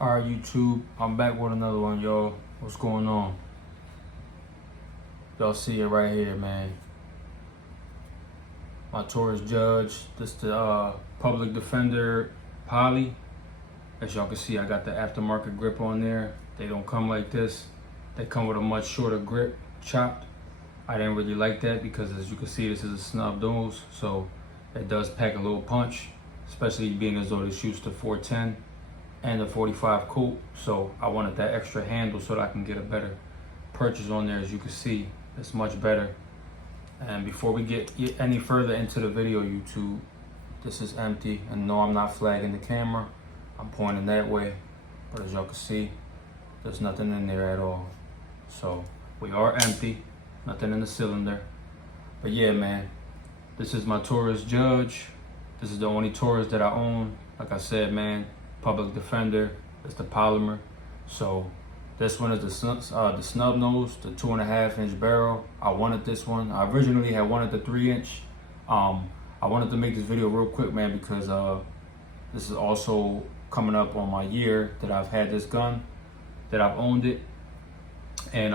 Alright, YouTube, I'm back with another one, y'all. What's going on? Y'all see it right here, man. My Taurus Judge. This the public defender poly. As y'all can see, I got the aftermarket grip on there. They don't come like this. They come with a much shorter grip, chopped. I didn't really like that because, as you can see, this is a snub nose, so it does pack a little punch, especially being as though it shoots the 410 and the 45 coupe. So I wanted that extra handle so that I can get a better purchase on there. As you can see, it's much better. And before we get any further into the video, YouTube, this is empty. And no, I'm not flagging the camera. I'm pointing that way. But as y'all can see, there's nothing in there at all. So we are empty, nothing in the cylinder. But yeah, man, this is my Taurus Judge. This is the only Taurus that I own. Like I said, man, public defender. It's the polymer. So this one is the snub nose, the 2.5 inch barrel. I wanted this one. I originally had wanted the 3 inch. I wanted to make this video real quick, man, because this is also coming up on my year that I've had this gun, that I've owned it. And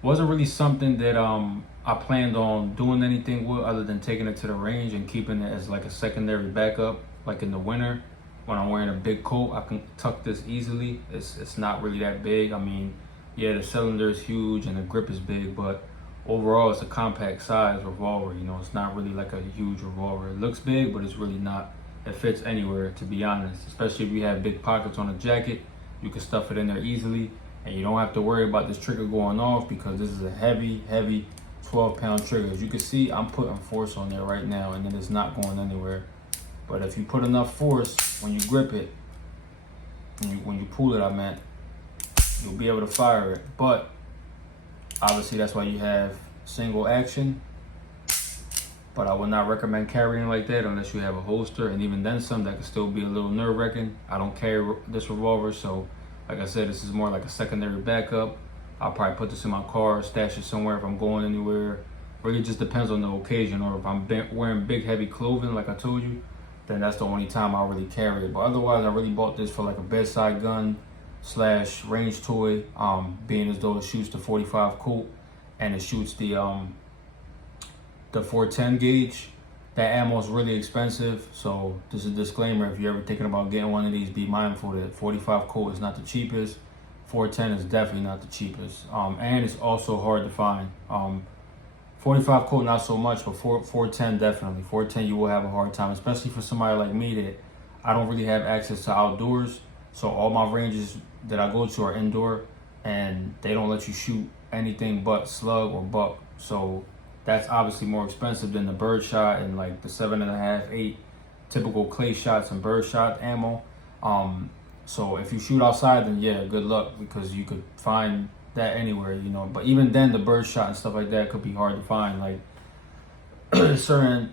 wasn't really something that I planned on doing anything with other than taking it to the range and keeping it as like a secondary backup. Like in the winter, when I'm wearing a big coat, I can tuck this easily. It's not really that big. I mean, yeah, the cylinder is huge and the grip is big, but overall it's a compact size revolver. You know, it's not really like a huge revolver. It looks big, but it's really not. It fits anywhere, to be honest. Especially if you have big pockets on the jacket, you can stuff it in there easily, and you don't have to worry about this trigger going off because this is a heavy 12-pound trigger. As you can see, I'm putting force on there right now, and it is not going anywhere. But if you put enough force when you grip it, when you pull it, I meant, you'll be able to fire it. But obviously that's why you have single action. But I would not recommend carrying like that unless you have a holster, and even then some that can still be a little nerve-wracking. I don't carry this revolver, so like I said, this is more like a secondary backup. I'll probably put this in my car, stash it somewhere if I'm going anywhere. Really just depends on the occasion, or if I'm wearing big heavy clothing like I told you, then that's the only time I'll really carry it. But otherwise, I really bought this for like a bedside gun / range toy, being as though it shoots the 45 coupe and it shoots the 410 gauge. That ammo is really expensive, so this is a disclaimer. If you're ever thinking about getting one of these, be mindful that 45 coupe is not the cheapest. 410 is definitely not the cheapest, and it's also hard to find. 45 coupe not so much, but 410 definitely. 410 you will have a hard time, especially for somebody like me that I don't really have access to outdoors. So all my ranges that I go to are indoor, and they don't let you shoot anything but slug or buck. So that's obviously more expensive than the birdshot and like the 7.5, 8 typical clay shots and birdshot ammo. So if you shoot outside, then yeah, good luck, because you could find that anywhere, you know. But even then, the birdshot and stuff like that could be hard to find. Like certain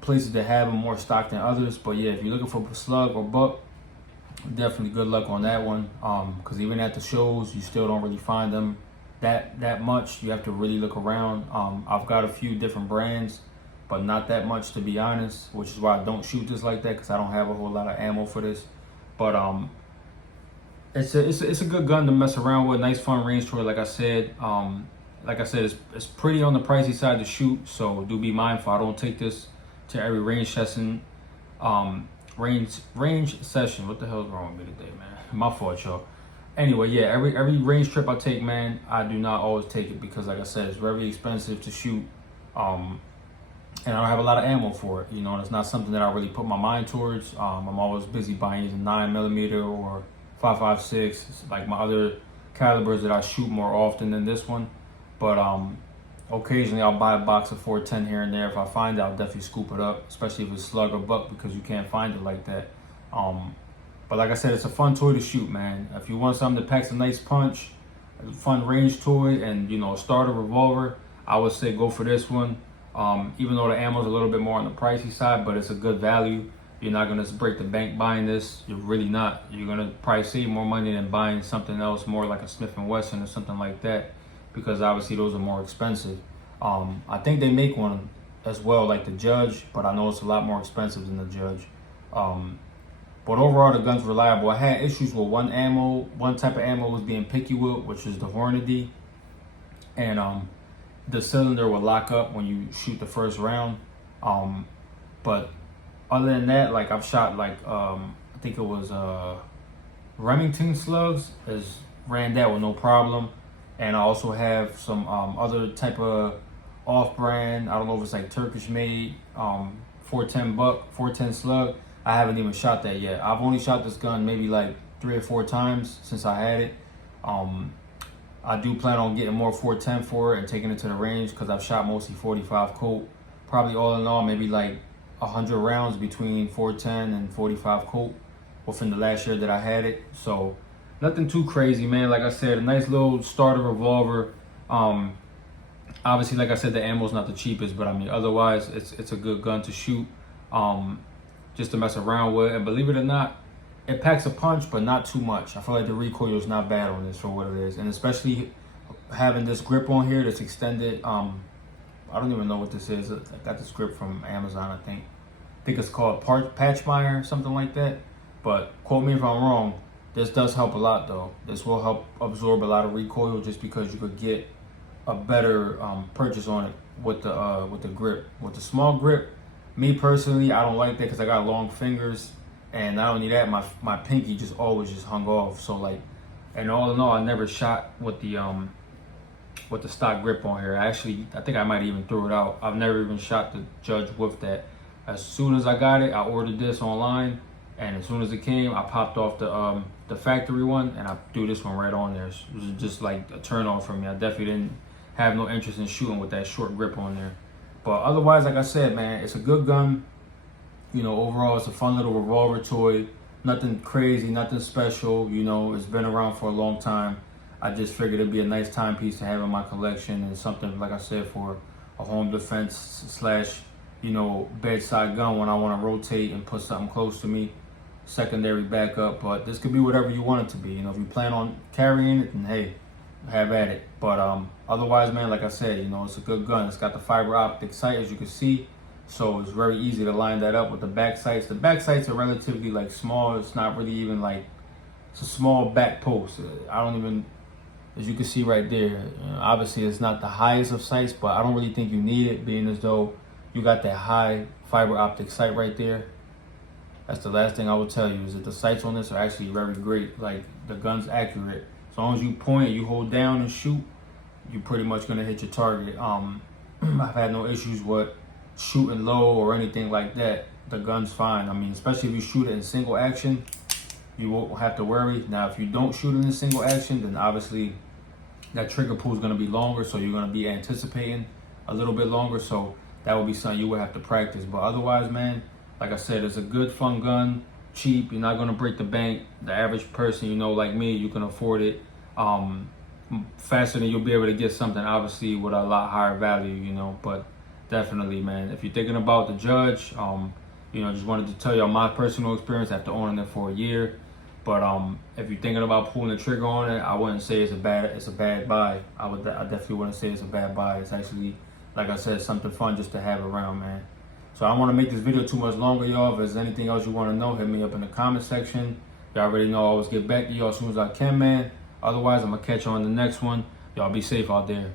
places that have them more stock than others. But yeah, if you're looking for slug or buck, definitely good luck on that one. Because even at the shows, you still don't really find them that much. You have to really look around. I've got a few different brands, but not that much, to be honest, which is why I don't shoot this like that, because I don't have a whole lot of ammo for this. But it's a good gun to mess around with. Nice fun range toy. Like I said, it's pretty on the pricey side to shoot, so do be mindful. I don't take this to every range session. Range session. What the hell is wrong with me today, man? My fault, y'all. Anyway, yeah, every range trip I take, man, I do not always take it because, like I said, it's very expensive to shoot, and I don't have a lot of ammo for it. You know, it's not something that I really put my mind towards. I'm always busy buying either 9mm or 5.56, like my other calibers that I shoot more often than this one. But occasionally I'll buy a box of 410 here and there. If I find it, I'll definitely scoop it up, especially if it's slug or buck, because you can't find it like that. But like I said, it's a fun toy to shoot, man. If you want something that packs a nice punch, a fun range toy, and you know, a starter revolver, I would say go for this one. Even though the ammo is a little bit more on the pricey side, but it's a good value. You're not gonna break the bank buying this. You're really not. You're gonna probably save more money than buying something else, more like a Smith & Wesson or something like that, because obviously those are more expensive. I think they make one as well, like the Judge, but I know it's a lot more expensive than the Judge. But overall, the gun's reliable. I had issues with one type of ammo was being picky with, which is the Hornady, and the cylinder will lock up when you shoot the first round. But other than that, like I've shot like I think it was Remington slugs, ran that with no problem. And I also have some other type of off-brand, I don't know if it's like Turkish made, 410 slug. I haven't even shot that yet. I've only shot this gun maybe like 3 or 4 times since I had it. I do plan on getting more 410 for it and taking it to the range, because I've shot mostly 45 Colt. Probably all in all, maybe like 100 rounds between 410 and 45 Colt within the last year that I had it. So nothing too crazy, man. Like I said, a nice little starter revolver. Obviously, like I said, the ammo's not the cheapest, but I mean, otherwise, it's a good gun to shoot, just to mess around with. And believe it or not, it packs a punch, but not too much. I feel like the recoil is not bad on this for what it is, and especially having this grip on here that's extended. I don't even know what this is. I got this grip from Amazon, I think. I think it's called Patchmeyer or something like that. But quote me if I'm wrong. This does help a lot, though. This will help absorb a lot of recoil, just because you could get a better purchase on it with the grip. With the small grip, me personally, I don't like that because I got long fingers, and not only that, my pinky just always just hung off. So like, and all in all, I never shot with the stock grip on here. I think I might even throw it out. I've never even shot the Judge with that. As soon as I got it, I ordered this online, and as soon as it came, I popped off the factory one, and I threw this one right on there. It was just like a turn on for me. I definitely didn't have no interest in shooting with that short grip on there. But otherwise, like I said, man, it's a good gun. You know, overall, it's a fun little revolver toy. Nothing crazy, nothing special. You know, it's been around for a long time. I just figured it'd be a nice timepiece to have in my collection, and something, like I said, for a home defense / you know, bedside gun when I want to rotate and put something close to me. Secondary backup. But this could be whatever you want it to be. You know, if you plan on carrying it, then hey, have at it. But otherwise, man, like I said, you know, it's a good gun. It's got the fiber optic sight, as you can see, so it's very easy to line that up with the back sights. The back sights are relatively like small. It's not really even like, it's a small back post. I don't even, as you can see right there, you know, obviously it's not the highest of sights, but I don't really think you need it, being as though you got that high fiber optic sight right there. That's the last thing I will tell you, is that the sights on this are actually very great. Like, the gun's accurate. As long as you point, you hold down and shoot, you're pretty much gonna hit your target. I've had no issues with shooting low or anything like that. The gun's fine. I mean, especially if you shoot it in single action, you won't have to worry. Now, if you don't shoot it in single action, then obviously that trigger pull is gonna be longer, so you're gonna be anticipating a little bit longer. So that would be something you would have to practice. But otherwise, man, like I said, it's a good, fun gun. Cheap, you're not gonna break the bank. The average person, you know, like me, you can afford it faster than you'll be able to get something, obviously, with a lot higher value, you know. But definitely, man, if you're thinking about the Judge, you know, just wanted to tell y'all my personal experience after owning it for a year. But if you're thinking about pulling the trigger on it, I wouldn't say it's a bad buy. I definitely wouldn't say it's a bad buy. It's actually, like I said, something fun just to have around, man. So I don't want to make this video too much longer, y'all. If there's anything else you want to know, hit me up in the comment section. Y'all already know I always get back to y'all as soon as I can, man. Otherwise, I'm going to catch you on the next one. Y'all be safe out there.